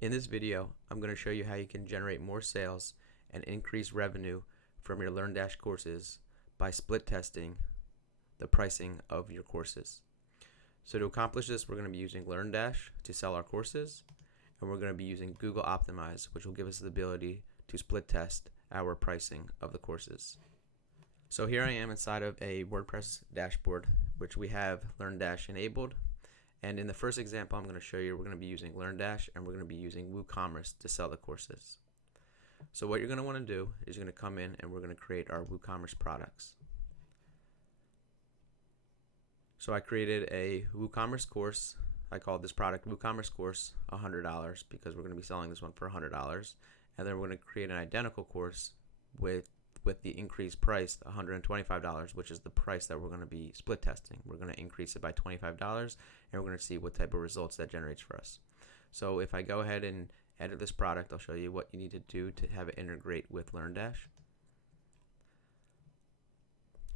In this video, I'm going to show you how you can generate more sales and increase revenue from your LearnDash courses by split testing the pricing of your courses. So to accomplish this, we're going to be using LearnDash to sell our courses, and we're going to be using Google Optimize, which will give us the ability to split test our pricing of the courses. So here I am inside of a WordPress dashboard, which we have LearnDash enabled. And in the first example I'm going to show you, we're going to be using LearnDash and we're going to be using WooCommerce to sell the courses. So what you're going to want to do is you're going to come in and we're going to create our WooCommerce products. So I created a WooCommerce course. I called this product WooCommerce course $100 because we're going to be selling this one for $100. And then we're going to create an identical course with the increased price, $125, which is the price that we're going to be split testing. We're going to increase it by $25, and we're going to see what type of results that generates for us. So if I go ahead and edit this product, I'll show you what you need to do to have it integrate with LearnDash.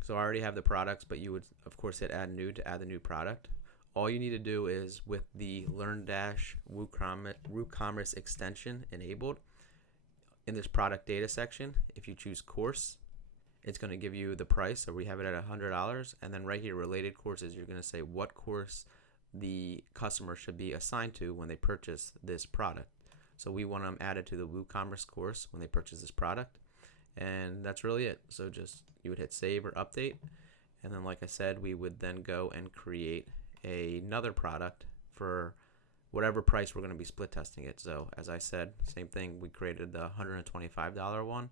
So I already have the products, but you would of course hit add new to add the new product. All you need to do is with the LearnDash WooCommerce extension enabled, in this product data section, if you choose course, it's going to give you the price. So we have it at $100, and then right here, related courses, you're going to say what course the customer should be assigned to when they purchase this product. So we want them added to the WooCommerce course when they purchase this product, and that's really it. So just you would hit save or update, and then like I said, we would then go and create another product for whatever price we're going to be split testing it. So as I said, same thing, we created the $125 one.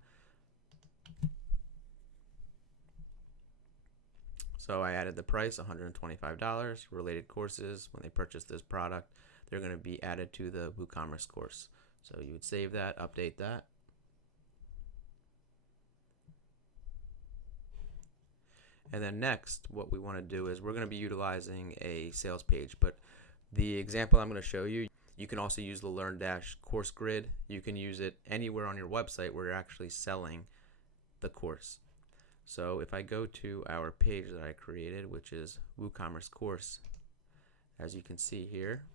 So I added the price, $125, related courses. When they purchase this product, they're going to be added to the WooCommerce course. So you would save that, update that. And then next, what we want to do is we're going to be utilizing a sales page, but the example I'm going to show you, you can also use the LearnDash course grid. You can use it anywhere on your website where you're actually selling the course. So if I go to our page that I created, which is WooCommerce course, as you can see here,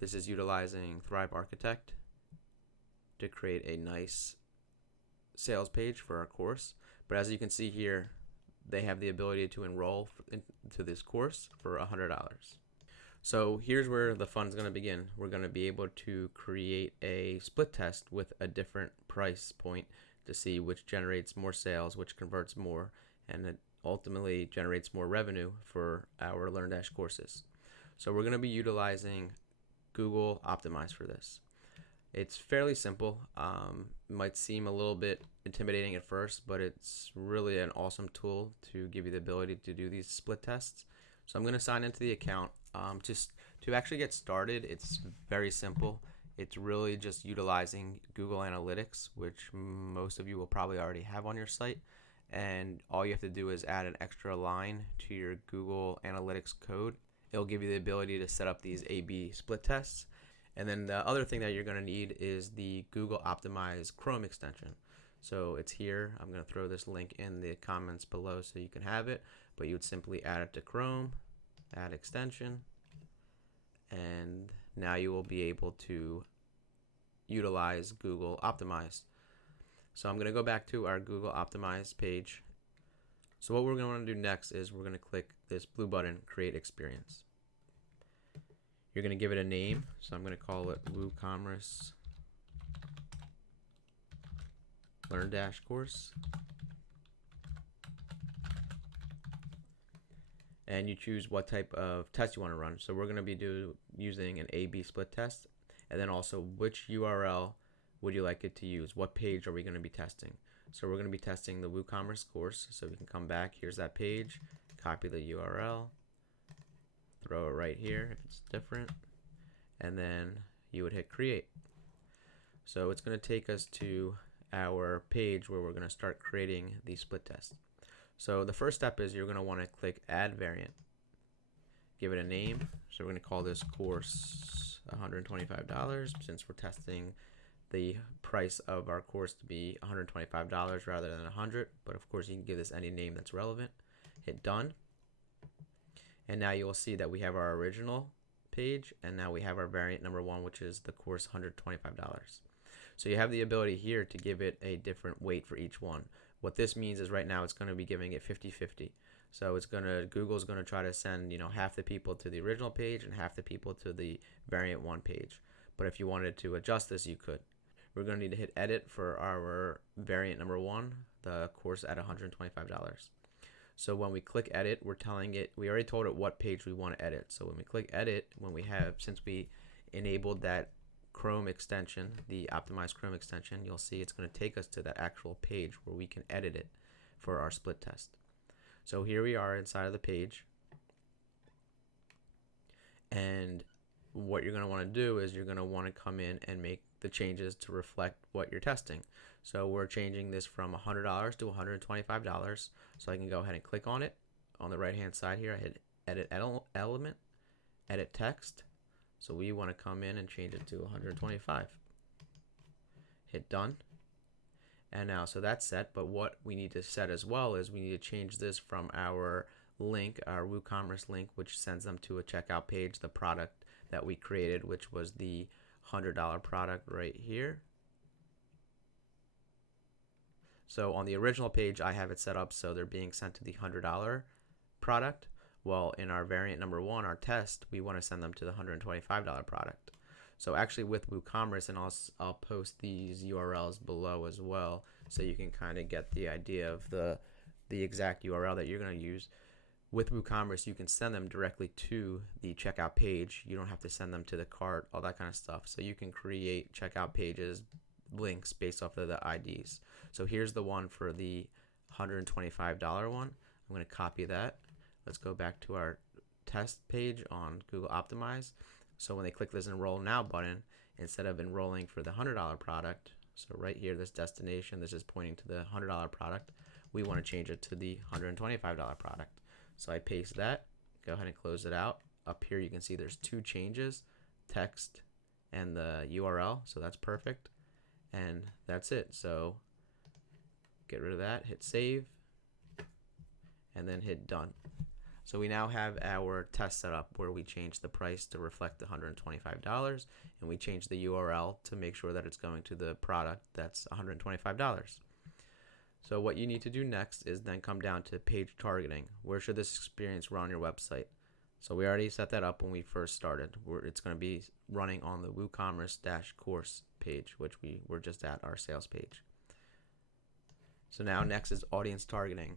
this is utilizing Thrive Architect to create a nice sales page for our course. But as you can see here, they have the ability to enroll into this course for $100. So here's where the fun's going to begin. We're going to be able to create a split test with a different price point to see which generates more sales, which converts more, and it ultimately generates more revenue for our LearnDash courses. So we're going to be utilizing Google Optimize for this. It's fairly simple. It might seem a little bit intimidating at first, but it's really an awesome tool to give you the ability to do these split tests. So I'm going to sign into the account. Just to actually get started, it's very simple. It's really just utilizing Google Analytics, which most of you will probably already have on your site. And all you have to do is add an extra line to your Google Analytics code. It'll give you the ability to set up these A/B split tests. And then the other thing that you're going to need is the Google Optimize Chrome extension. So it's here. I'm going to throw this link in the comments below so you can have it, but you would simply add it to Chrome, add extension, and now you will be able to utilize Google Optimize. So I'm going to go back to our Google Optimize page. So what we're going to want to do next is we're going to click this blue button, Create Experience. You're going to give it a name, so I'm going to call it WooCommerce LearnDash course. And you choose what type of test you want to run. So we're going to be using an A/B split test, and then also which URL would you like it to use? What page are we going to be testing? So we're going to be testing the WooCommerce course. So we can come back. Here's that page. Copy the URL. Throw it right here if it's different, and then you would hit create. So it's going to take us to our page where we're going to start creating the split test. So the first step is you're going to want to click add variant, give it a name. So we're going to call this course $125 since we're testing the price of our course to be $125 rather than $100, but of course you can give this any name that's relevant. Hit done. And now you will see that we have our original page, and now we have our variant number 1, which is the course $125. So you have the ability here to give it a different weight for each one. What this means is right now it's going to be giving it 50-50. So Google's going to try to send, half the people to the original page and half the people to the variant 1 page. But if you wanted to adjust this, you could. We're going to need to hit edit for our variant number 1, the course at $125. So when we click edit, we're telling it, we already told it what page we want to edit. So when we click edit, since we enabled that Chrome extension, the optimized Chrome extension, you'll see it's going to take us to that actual page where we can edit it for our split test. So here we are inside of the page, and what you're going to want to do is you're going to want to come in and make the changes to reflect what you're testing. So we're changing this from $100 to $125. So I can go ahead and click on it. On the right hand side here, I hit edit element, edit text. So we want to come in and change it to 125. Hit done. And now, so that's set, but what we need to set as well is we need to change this from our link, our WooCommerce link, which sends them to a checkout page, the product that we created, which was the $100 product right here. So on the original page, I have it set up so they're being sent to the $100 product. Well, in our variant number 1, our test, we want to send them to the $125 product. So actually with WooCommerce, and I'll post these URLs below as well, so you can kind of get the idea of the exact URL that you're going to use. With WooCommerce, you can send them directly to the checkout page. You don't have to send them to the cart, all that kind of stuff. So you can create checkout pages, links based off of the IDs. So here's the one for the $125 one. I'm going to copy that. Let's go back to our test page on Google Optimize. So when they click this Enroll Now button, instead of enrolling for the $100 product, so right here, this destination, this is pointing to the $100 product, we want to change it to the $125 product. So I paste that, go ahead and close it out. Up here you can see there's 2 changes, text and the URL, so that's perfect. And that's it. So get rid of that, hit save, and then hit done. So we now have our test set up where we change the price to reflect the $125, and we change the URL to make sure that it's going to the product that's $125. So what you need to do next is then come down to page targeting. Where should this experience run on your website? So we already set that up when we first started. It's going to be running on the WooCommerce-course page, which we were just at, our sales page. So now next is audience targeting.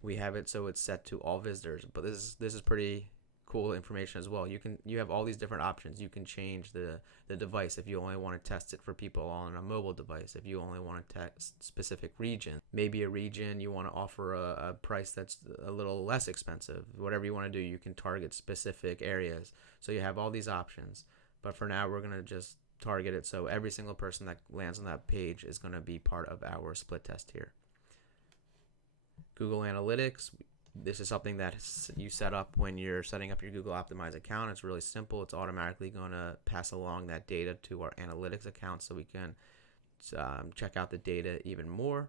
We have it so it's set to all visitors, but this is pretty cool information as well. You have all these different options. You can change the device if you only want to test it for people on a mobile device, if you only want to test specific region. Maybe a region you want to offer a price that's a little less expensive. Whatever you want to do, you can target specific areas. So you have all these options. But for now, we're going to just target it so every single person that lands on that page is going to be part of our split test here. Google Analytics, this is something that you set up when you're setting up your Google Optimize account. It's really simple. It's automatically going to pass along that data to our analytics account so we can check out the data even more.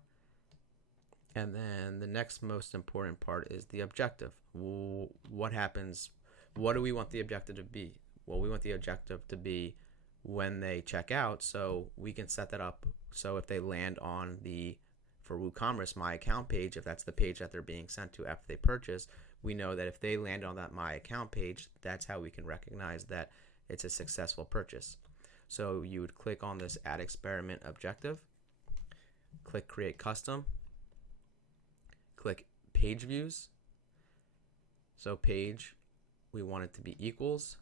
And then the next most important part is the objective. What happens? What do we want the objective to be? Well, we want the objective to be when they check out, so we can set that up so if they land on for WooCommerce My Account page, if that's the page that they're being sent to after they purchase, we know that if they land on that My Account page, that's how we can recognize that it's a successful purchase. So you would click on this Add Experiment Objective, click Create Custom, click Page Views. So page, we want it to be equals,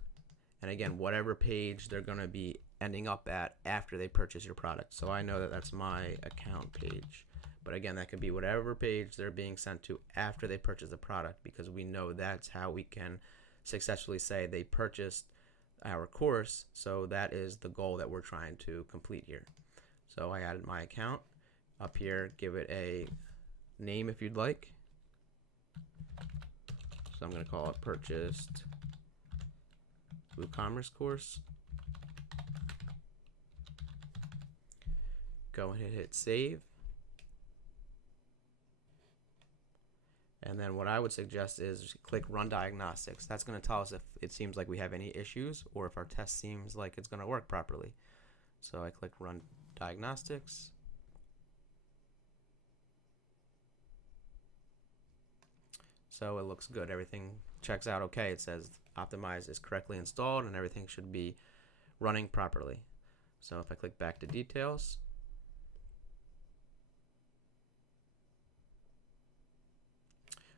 and again, whatever page they're going to be ending up at after they purchase your product. So I know that that's My Account page. But again, that could be whatever page they're being sent to after they purchase the product, because we know that's how we can successfully say they purchased our course. So that is the goal that we're trying to complete here. So I added My Account. Up here, give it a name if you'd like. So I'm going to call it Purchased WooCommerce Course. Go ahead and hit Save. And then what I would suggest is click Run Diagnostics. That's going to tell us if it seems like we have any issues or if our test seems like it's going to work properly. So I click Run Diagnostics. So it looks good. Everything checks out okay. It says Optimize is correctly installed and everything should be running properly. So if I click back to details,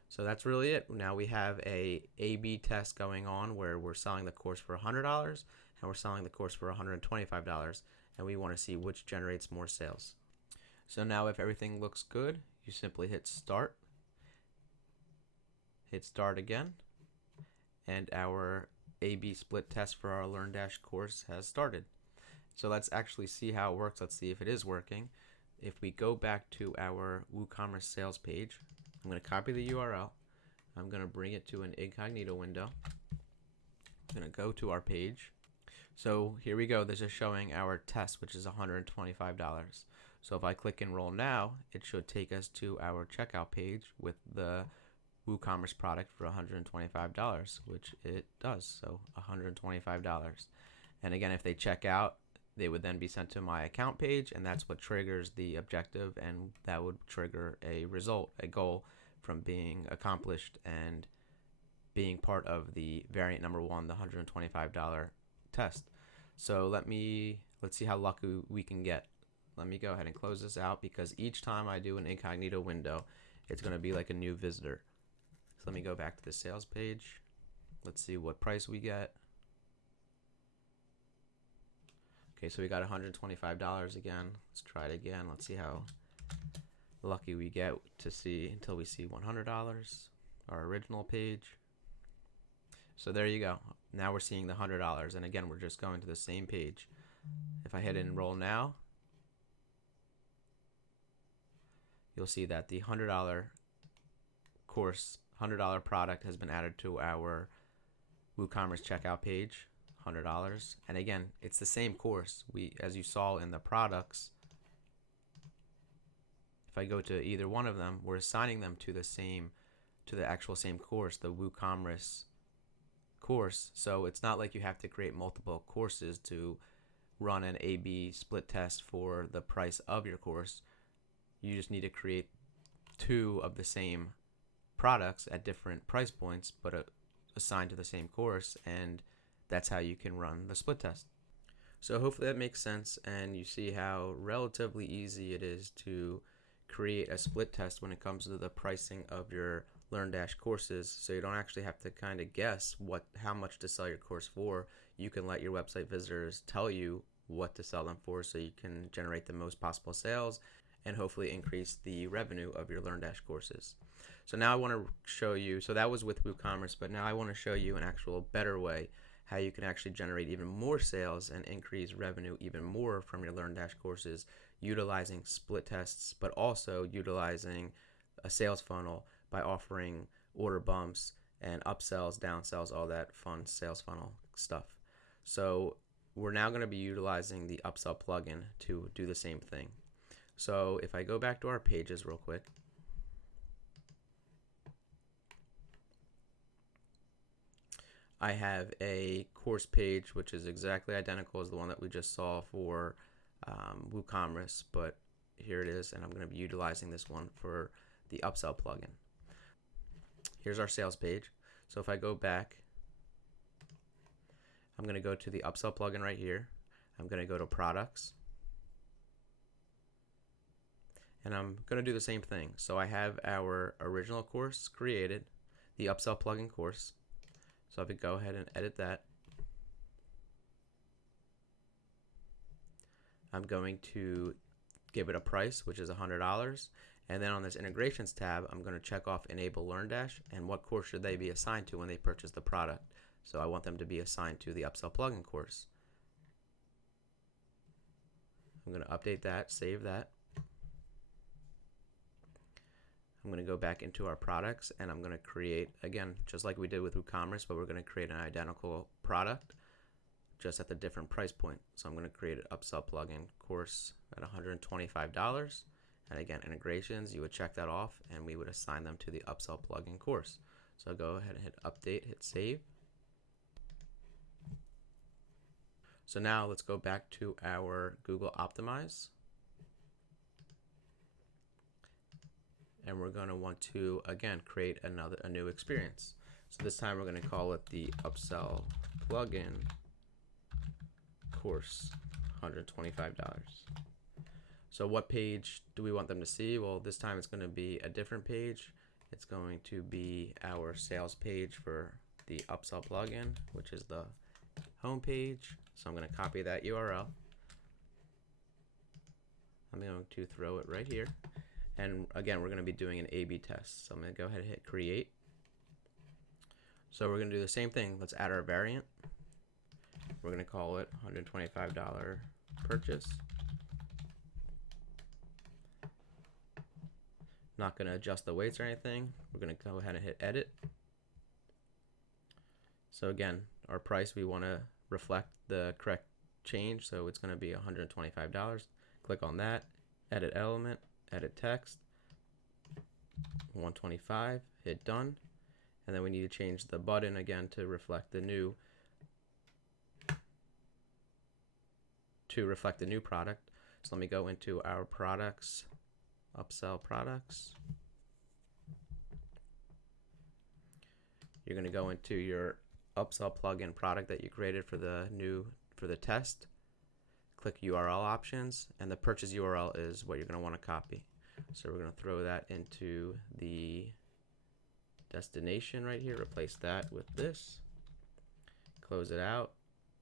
so that's really it. Now we have a A/B test going on where we're selling the course for $100 and we're selling the course for $125, and we want to see which generates more sales. So now if everything looks good, you simply hit start again, and our A/B split test for our LearnDash course has started. So let's actually see how it works. Let's see if it is working. If we go back to our WooCommerce sales page, I'm going to copy the URL. I'm going to bring it to an incognito window. I'm going to go to our page. So here we go. This is showing our test, which is $125. So if I click Enroll now, it should take us to our checkout page with the WooCommerce product for $125, which it does. So $125. And again, if they check out, they would then be sent to my account page, and that's what triggers the objective, and that would trigger a result, a goal from being accomplished and being part of the variant number 1, the $125 test. So let's see how lucky we can get. Let me go ahead and close this out, because each time I do an incognito window, it's going to be like a new visitor. So let me go back to the sales page. Let's see what price we get. Okay, so we got $125 again. Let's try it again. Let's see how lucky we get to see until we see $100, our original page. So there you go. Now we're seeing the $100, and again, we're just going to the same page. If I hit Enroll now, you'll see that the $100 course, $100 product has been added to our WooCommerce checkout page. $100, and again, it's the same course. As you saw in the products, if I go to either one of them, we're assigning them to the actual same course, the WooCommerce course. So it's not like you have to create multiple courses to run an A/B split test for the price of your course. You just need to create 2 of the same products at different price points, but assigned to the same course, and that's how you can run the split test. So hopefully that makes sense, and you see how relatively easy it is to create a split test when it comes to the pricing of your LearnDash courses. So you don't actually have to kind of guess how much to sell your course for. You can let your website visitors tell you what to sell them for, so you can generate the most possible sales and hopefully increase the revenue of your LearnDash courses. So now I want to show you, so that was with WooCommerce, but now I want to show you an actual better way how you can actually generate even more sales and increase revenue even more from your LearnDash courses utilizing split tests, but also utilizing a sales funnel by offering order bumps and upsells, downsells, all that fun sales funnel stuff. So we're now going to be utilizing the Upsell plugin to do the same thing. So if I go back to our pages real quick, I have a course page which is exactly identical as the one that we just saw for WooCommerce, but here it is, and I'm going to be utilizing this one for the Upsell plugin. Here's our sales page. So if I go back, I'm going to go to the Upsell plugin right here. I'm going to go to products, and I'm going to do the same thing. So I have our original course created, the Upsell plugin course. So I could go ahead and edit that. I'm going to give it a price, which is $100. And then on this integrations tab, I'm going to check off enable LearnDash and what course should they be assigned to when they purchase the product. So I want them to be assigned to the Upsell plugin course. I'm going to update that, save that. I'm going to go back into our products, and I'm going to create, again, just like we did with WooCommerce, but we're going to create an identical product just at the different price point. So I'm going to create an Upsell plugin course at $125, And again, integrations, you would check that off and we would assign them to the Upsell Plugin course. So go ahead and hit update, hit save. So now let's go back to our Google Optimize. And we're going to want to, again, create a new experience. So this time we're going to call it the Upsell Plugin course, $125. So what page do we want them to see? Well, this time it's going to be a different page. It's going to be our sales page for the Upsell Plugin, which is the home page. So I'm going to copy that URL. I'm going to throw it right here. And again, we're going to be doing an A/B test. So I'm going to go ahead and hit create. So we're going to do the same thing. Let's add our variant. We're going to call it $125 purchase. Not going to adjust the weights or anything. We're going to go ahead and hit edit. So again, our price, we want to reflect the correct change. So it's going to be $125. Click on that, edit element, edit text, 125, hit done. And then we need to change the button again to reflect the new product. So let me go into our products, upsell products. You're going to go into your upsell plugin product that you created for the test. Click URL options, and the purchase URL is what you're going to want to copy. So we're going to throw that into the destination right here, replace that with this, close it out.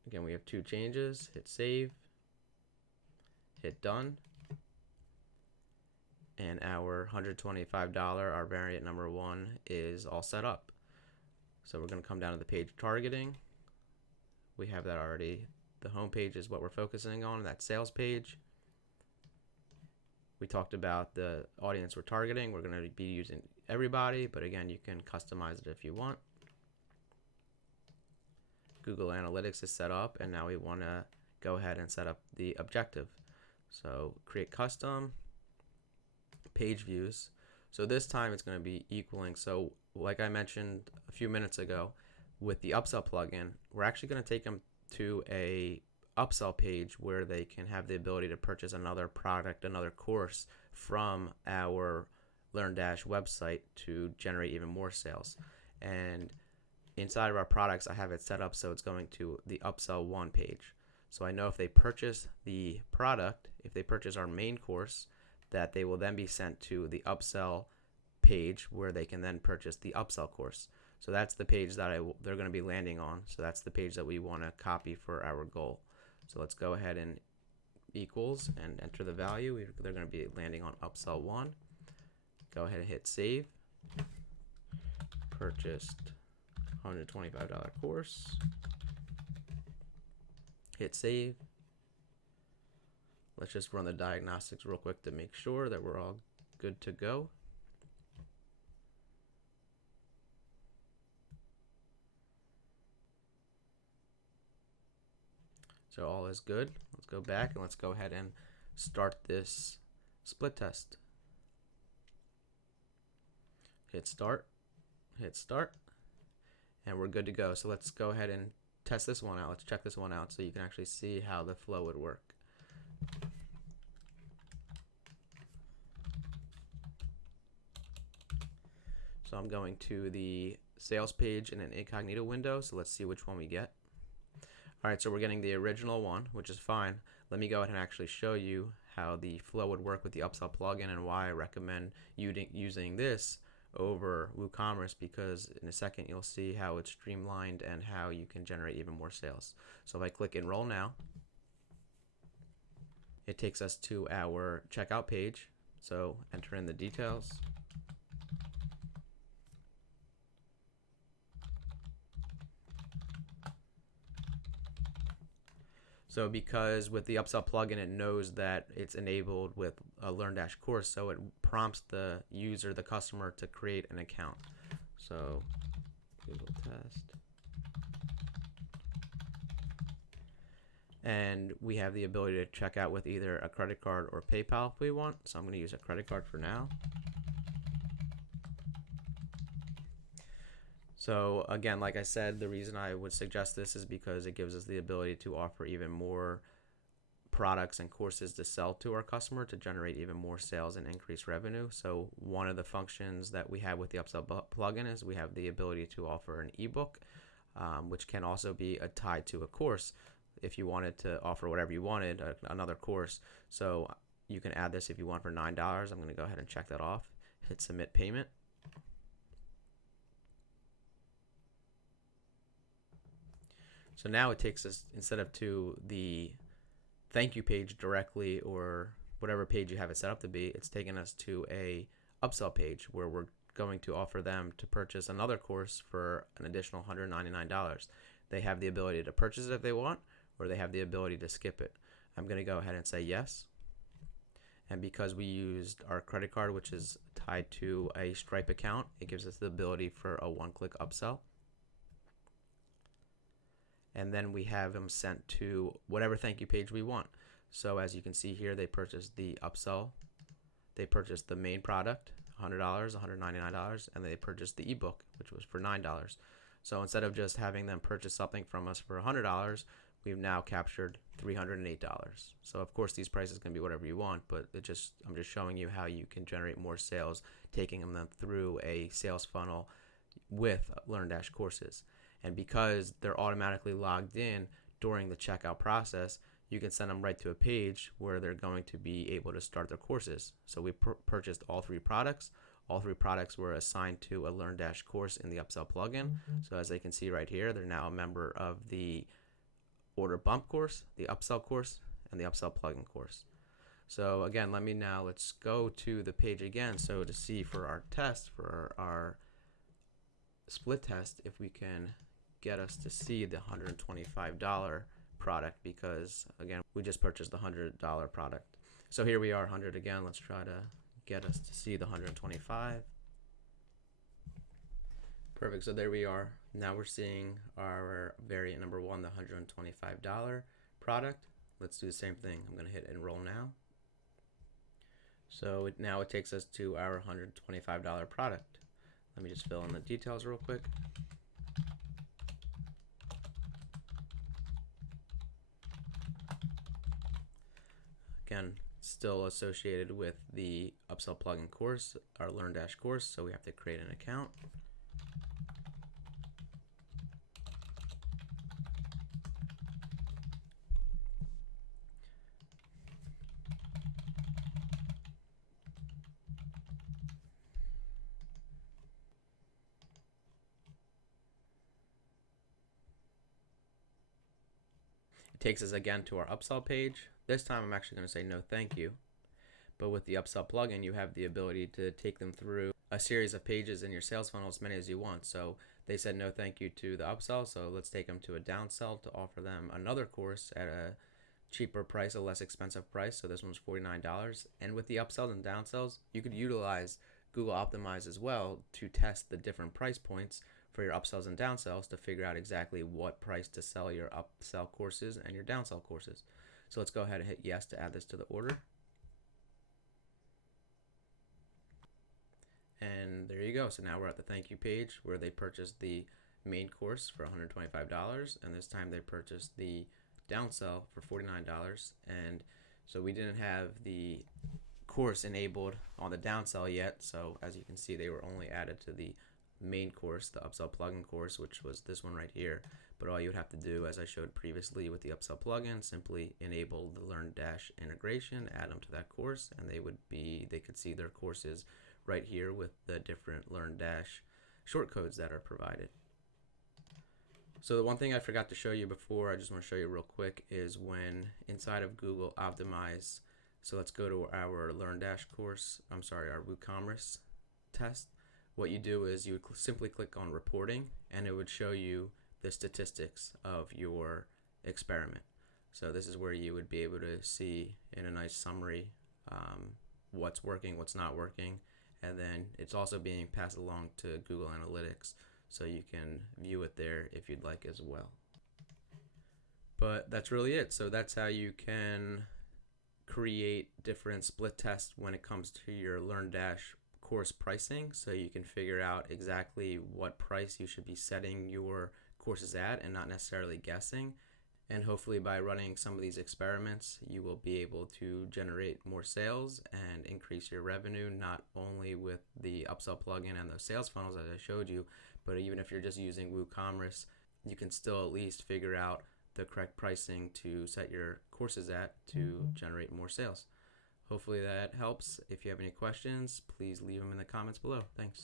Again, we have two changes, hit save, hit done, and our $125, our variant number 1, is all set up. So we're going to come down to the page targeting. We have that already. The home page is what we're focusing on, that sales page. We talked about the audience we're targeting. We're going to be using everybody, but again, you can customize it if you want. Google Analytics is set up, and now we want to go ahead and set up the objective. So create custom page views. So this time it's going to be equaling. So like I mentioned a few minutes ago, with the upsell plugin, we're actually going to take them to a upsell page where they can have the ability to purchase another product, another course from our LearnDash website to generate even more sales. And inside of our products, I have it set up so it's going to the upsell 1 page. So I know if they purchase the product, if they purchase our main course, that they will then be sent to the upsell page where they can then purchase the upsell course. So that's the page that they're going to be landing on. So that's the page that we want to copy for our goal. So let's go ahead and equals and enter the value. They're going to be landing on upsell 1. Go ahead and hit save. Purchased $125 course. Hit save. Let's just run the diagnostics real quick to make sure that we're all good to go. So all is good. Let's go back and let's go ahead and start this split test. Hit start, and we're good to go. So let's go ahead and test this one out. Let's check this one out so you can actually see how the flow would work. So I'm going to the sales page in an incognito window. So let's see which one we get. All right, so we're getting the original one, which is fine. Let me go ahead and actually show you how the flow would work with the Upsell plugin and why I recommend using this over WooCommerce, because in a second you'll see how it's streamlined and how you can generate even more sales. So if I click Enroll now, it takes us to our checkout page. So enter in the details. So because with the Upsell plugin, it knows that it's enabled with a LearnDash course, so it prompts the user, the customer, to create an account. So Google test. and we have the ability to check out with either a credit card or PayPal if we want. So I'm going to use a credit card for now. So again, like I said, the reason I would suggest this is because it gives us the ability to offer even more products and courses to sell to our customer to generate even more sales and increase revenue. So one of the functions that we have with the Upsell plugin is we have the ability to offer an ebook, which can also be tied to a course if you wanted to offer whatever you wanted, another course. So you can add this if you want for $9. I'm going to go ahead and check that off, hit submit payment. So now it takes us, instead of to the thank you page directly or whatever page you have it set up to be, it's taking us to a upsell page where we're going to offer them to purchase another course for an additional $199. They have the ability to purchase it if they want, or they have the ability to skip it. I'm going to go ahead and say yes. And because we used our credit card, which is tied to a Stripe account, it gives us the ability for a one-click upsell. And then we have them sent to whatever thank you page we want. So as you can see here, they purchased the upsell, they purchased the main product, $100, $199, and they purchased the ebook, which was for $9. So instead of just having them purchase something from us for $100, we've now captured $308. So of course these prices can be whatever you want, but I'm just showing you how you can generate more sales, taking them through a sales funnel with LearnDash courses. And because they're automatically logged in during the checkout process, you can send them right to a page where they're going to be able to start their courses. So we purchased all three products. All three products were assigned to a LearnDash course in the Upsell plugin. So as they can see right here, they're now a member of the Order Bump course, the Upsell course, and the Upsell plugin course. So again, let's go to the page again. So to see for our test, for our split test, if we can get us to see the $125 product, because again we just purchased the $100 product. So here we are, 100 again. Let's try to get us to see the 125. Perfect. So there we are. Now we're seeing our variant number one, the $125 product. Let's do the same thing. I'm going to hit enroll now. So now it takes us to our $125 product. Let me just fill in the details real quick. Again, still associated with the Upsell plugin course, our LearnDash course, so we have to create an account. It takes us again to our upsell page. This time I'm actually going to say no thank you. But with the Upsell plugin, you have the ability to take them through a series of pages in your sales funnel, as many as you want. So they said no thank you to the upsell, so let's take them to a downsell to offer them another course at a cheaper price, a less expensive price. So this one's $49. And with the upsells and downsells, you could utilize Google Optimize as well to test the different price points for your upsells and downsells to figure out exactly what price to sell your upsell courses and your downsell courses. So let's go ahead and hit yes to add this to the order. And there you go. So now we're at the thank you page where they purchased the main course for $125, and this time they purchased the downsell for $49. And so we didn't have the course enabled on the downsell yet, so as you can see, they were only added to the main course, the Upsell plugin course, which was this one right here. But all you would have to do, as I showed previously with the Upsell plugin, simply enable the LearnDash integration, add them to that course, and they could see their courses right here with the different LearnDash shortcodes that are provided. So the one thing I forgot to show you before, I just want to show you real quick, is when inside of Google Optimize, so let's go to our LearnDash course, our WooCommerce test. What you do is you would simply click on reporting, and it would show you the statistics of your experiment. So this is where you would be able to see in a nice summary what's working, what's not working, and then it's also being passed along to Google Analytics, so you can view it there if you'd like as well. But that's really it. So that's how you can create different split tests when it comes to your LearnDash course pricing, so you can figure out exactly what price you should be setting your courses at and not necessarily guessing. And hopefully by running some of these experiments, you will be able to generate more sales and increase your revenue, not only with the Upsell plugin and the sales funnels as I showed you, but even if you're just using WooCommerce, you can still at least figure out the correct pricing to set your courses at to generate more sales. Hopefully that helps. If you have any questions, please leave them in the comments below. Thanks.